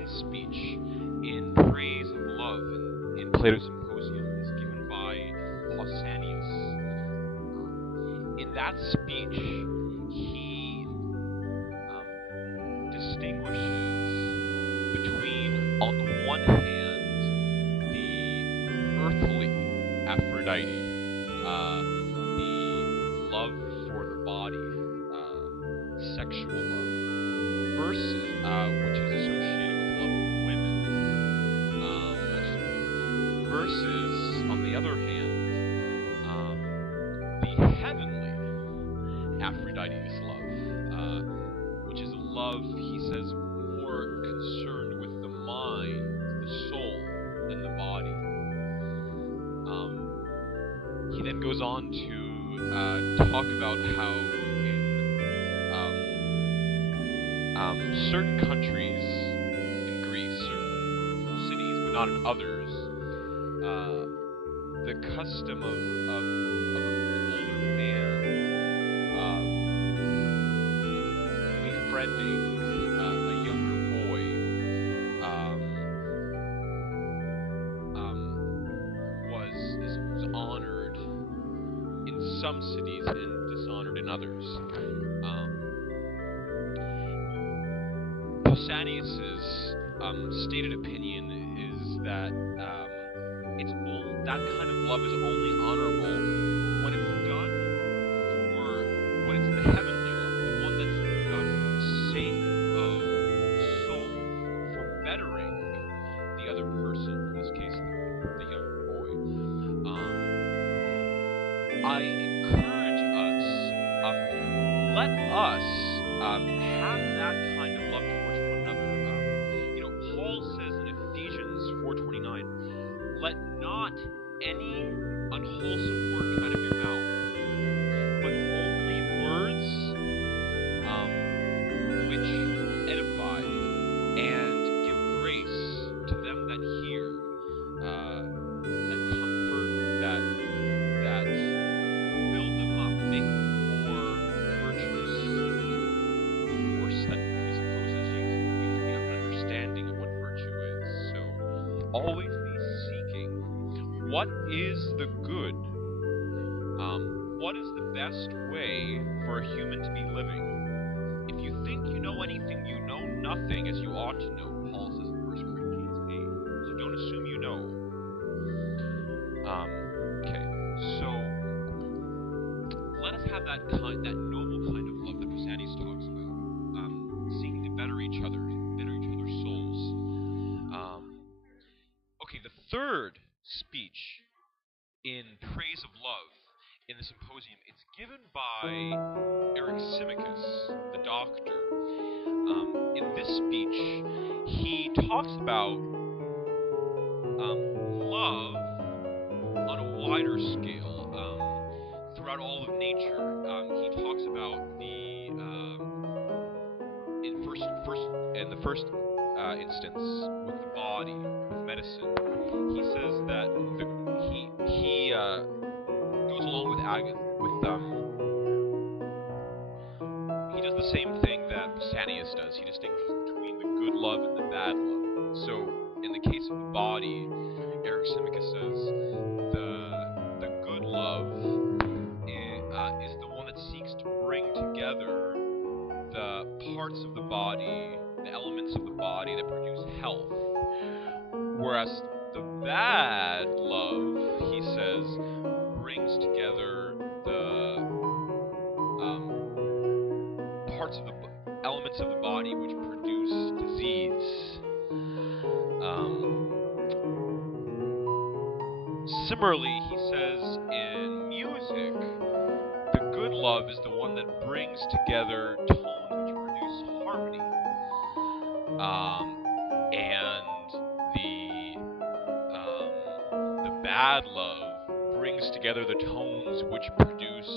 second speech in praise of love in Plato's Symposium is given by Pausanias. In that speech, he distinguishes between, on the one hand, the earthly Aphrodite, the love for the body, sexual love, versus, which is associated with love of women, versus, on the other hand, the heavenly Aphrodite's love, which is a love, he says, more concerned with the mind, the soul, than the body. He then goes on to talk about how in certain countries in Greece, certain cities, but not in others, the custom of an older man befriending a younger boy was honored in some cities and dishonored in others. Pausanias' stated opinion is that that kind of love is only honorable when it's done when it's the heavenly love, the one that's done for the sake of the soul, for bettering the other person, in this case the younger boy. I encourage us, let us have that kind of love towards one another. Paul says in Ephesians 4:29, let not any unwholesome word come out of your mouth, but only words which edify and give grace to them that hear, that comfort, that build them up, make them more virtuous. Of course, that presupposes you have an understanding of what virtue is. So always be seeking what is the good, what is the best way for a human to be living. If you think you know anything, you know nothing as you ought to know, Paul says in 1 Corinthians 8. So don't assume you know. Okay, so let us have that noble kind of love that Pausanias talks about, seeking to better each other's souls. Okay, the third speech in praise of love in the Symposium, it's given by Eryximachus, the doctor. In this speech, he talks about love on a wider scale, throughout all of nature. He talks about in the first instance with the body, with medicine. He says that he goes along with he does the same thing that Pausanias does. He distinguishes between the good love and the bad love. So in the case of the body, Eryximachus says the good love is the one that seeks to bring together the parts of the body, the elements of the body that produce health, whereas the bad love, he says, brings together the parts of the elements of the body which produce disease. Similarly, he says in music, the good love is the one that brings together tones which produce harmony, and the bad love brings together the tones which produce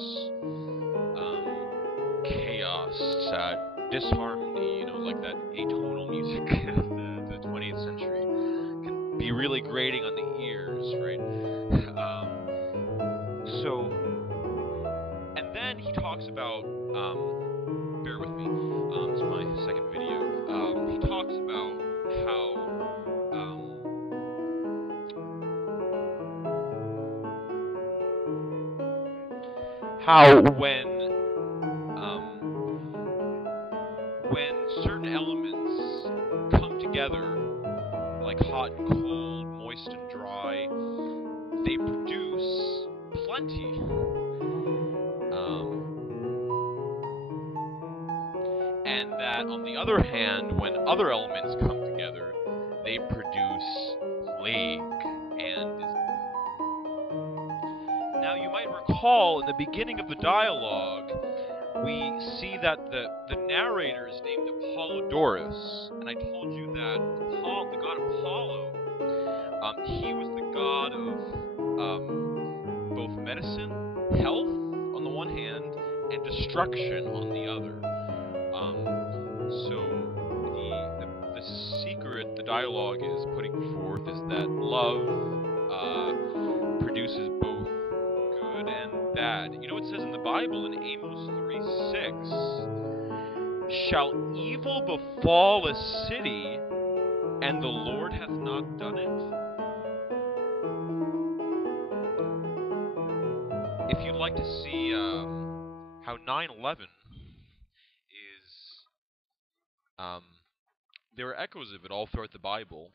chaos, disharmony, like that atonal music of the 20th century can be really grating on the ears, right? And then he talks about, bear with me, it's my second video, he talks about how how when certain elements come together, like hot and cold, moist and dry, they produce plenty. And that, on the other hand, when other elements come together, they produce plague and disease. Now, you might recall in the beginning of the dialogue, we see that the narrator is named Apollodorus, and I told you that the god Apollo, he was the god of both medicine, health on the one hand, and destruction on the other. So the secret the dialogue is putting forth is that love produces both good and bad. You know, it says in the Bible in Amos 3:6, "Shall evil befall a city, and the Lord hath not done it?" If you'd like to see how 9/11 is, there are echoes of it all throughout the Bible.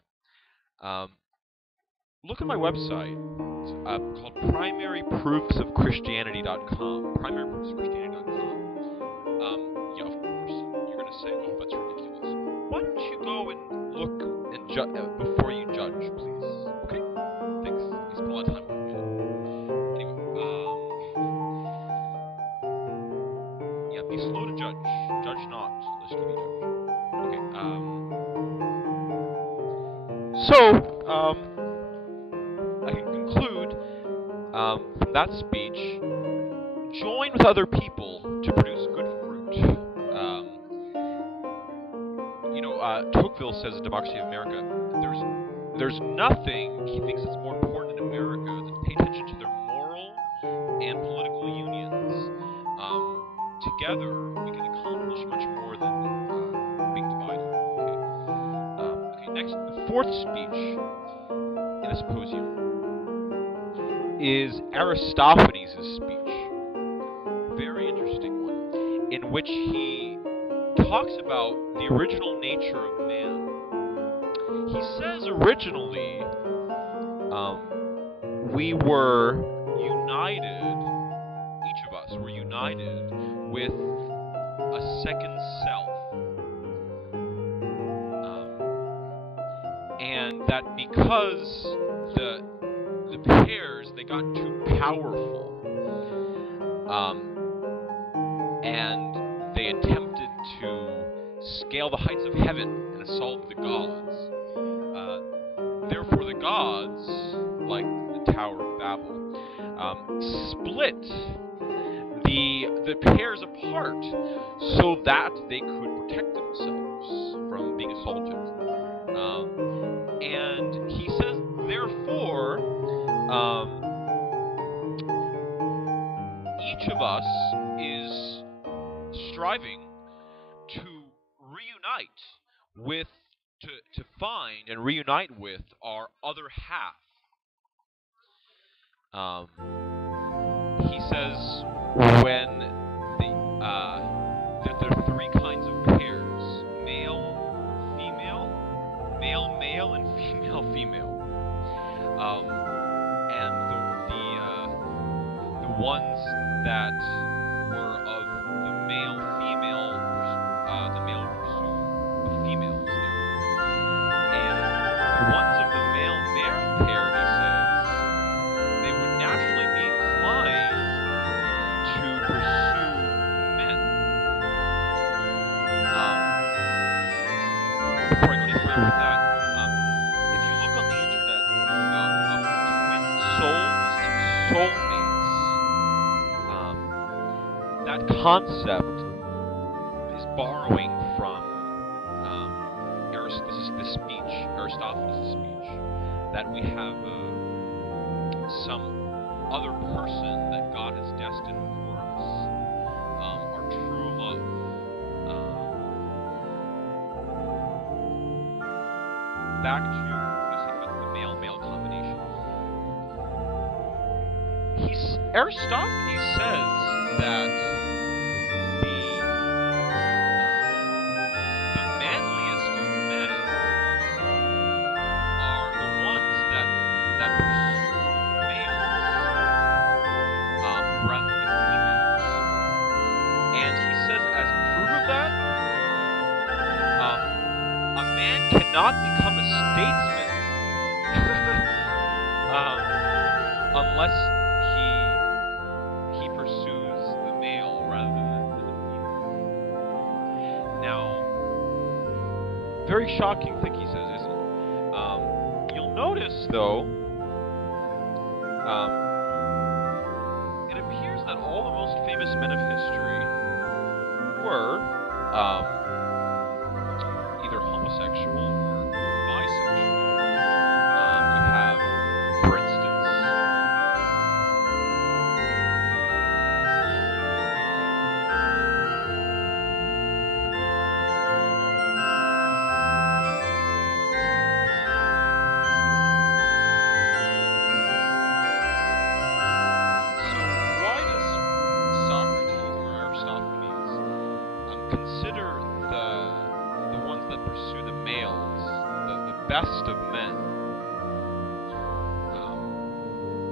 Look at my website. It's called primaryproofsofchristianity.com. Primaryproofsofchristianity.com. Yeah, of course, you're going to say, "Oh, that's ridiculous." Why don't you go and look and before you judge, please? Okay? Thanks. I spent a lot of time on it. Anyway, yeah, be slow to judge. Judge not, lest you be judged. Okay, so, I can conclude from that speech, join with other people to produce good fruit. Tocqueville says in Democracy of America, there's nothing he thinks that's more important in America than to pay attention to their moral and political unions. Together, we can accomplish much more than being divided. Okay, next, the fourth speech in the Symposium is Aristophanes' speech. Very interesting one, in which he talks about the original nature of man. He says originally we were united, each of us were united with a second self. And that because the pairs, they got too powerful, and they attempted to scale the heights of heaven and assault the gods. Therefore, the gods, like the Tower of Babel, split the pairs apart so that they could protect themselves from being assaulted. And he says, therefore, each of us is striving to reunite with, to find and reunite with our other half. He says when that there are three kinds of pairs: male, female, male, and female. And the ones that were of the male pursue of females there. And the ones of the male pair, he says, they would naturally be inclined to pursue men. Before I go any further with that, if you look on the internet about twin souls and soulmates, that concept is borrowing from Aristophanes' speech, that we have some other person that God has destined for us, our true love. Back to what I was saying about the male-male combination. Aristophanes says that the manliest of men are the ones that pursue males rather than females. And he says, as proof of that, a man cannot become a statesman unless he pursues the male rather than the female. Now, very shocking thing he says, isn't it? You'll notice, though, it appears that all the most famous men of history were either homosexual or bisexual. You have, for instance, consider the ones that pursue the males the best of men.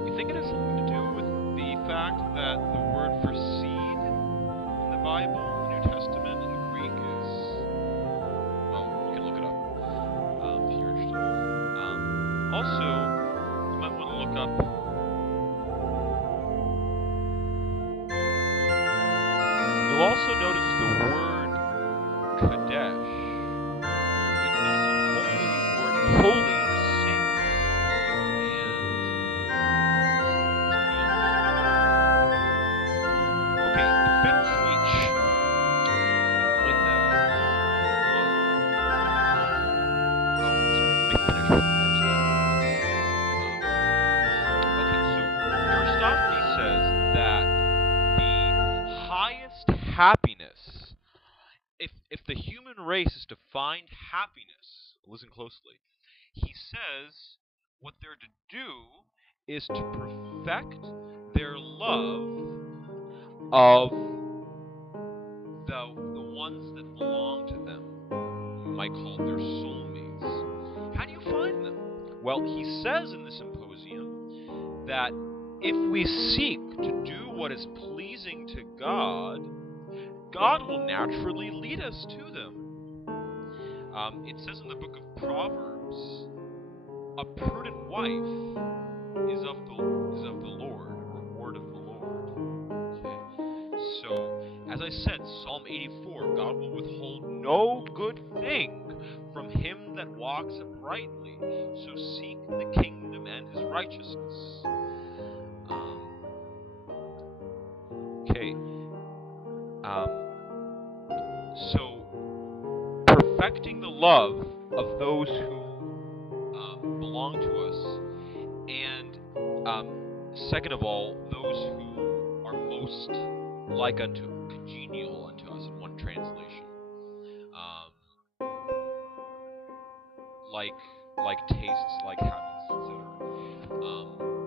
You think it has something to do with the fact that the word for seed in the Bible, the New Testament, in Greek is, well, you can look it up if you're interested. Also, you might want to look up you'll also notice the word Kadesh. It means holy or holy or sacred. And okay, the fifth speech in the let me finish with Aristophanes. Okay, so Aristophanes says that the highest happiness, if the human race is to find happiness, listen closely, he says what they're to do is to perfect their love of the ones that belong to them. You might call it their soulmates. How do you find them? Well, he says in the Symposium that if we seek to do what is pleasing to God, God will naturally lead us to them. It says in the book of Proverbs, a prudent wife is of the Lord, a reward of the Lord. Okay? So, as I said, Psalm 84, God will withhold no good thing from him that walks uprightly. So seek the kingdom and his righteousness. Okay. So, perfecting the love of those who belong to us, and second of all, those who are most like unto, congenial unto us, in one translation. Like tastes, like habits, etc.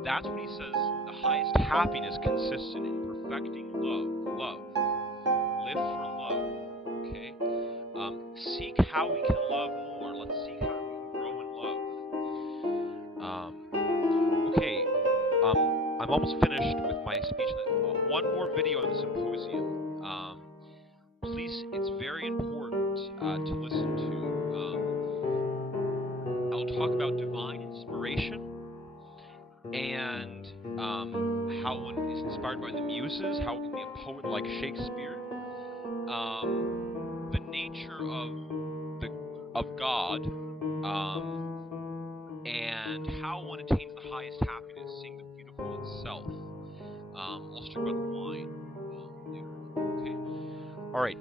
That's what he says the highest happiness consists in perfecting love. Live for love. Okay? Seek how we can love more. Let's seek how we can grow in love. Okay. I'm almost finished with my speech. One more video on the Symposium. Please, it's very important to listen to. I'll talk about divine inspiration and how one is inspired by the Muses, how it can be a poet like Shakespeare, the nature of God, and how one attains the highest happiness, seeing the beautiful itself. I'll talk about wine later. Okay. All right.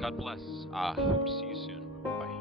God bless. Hope to see you soon. Bye.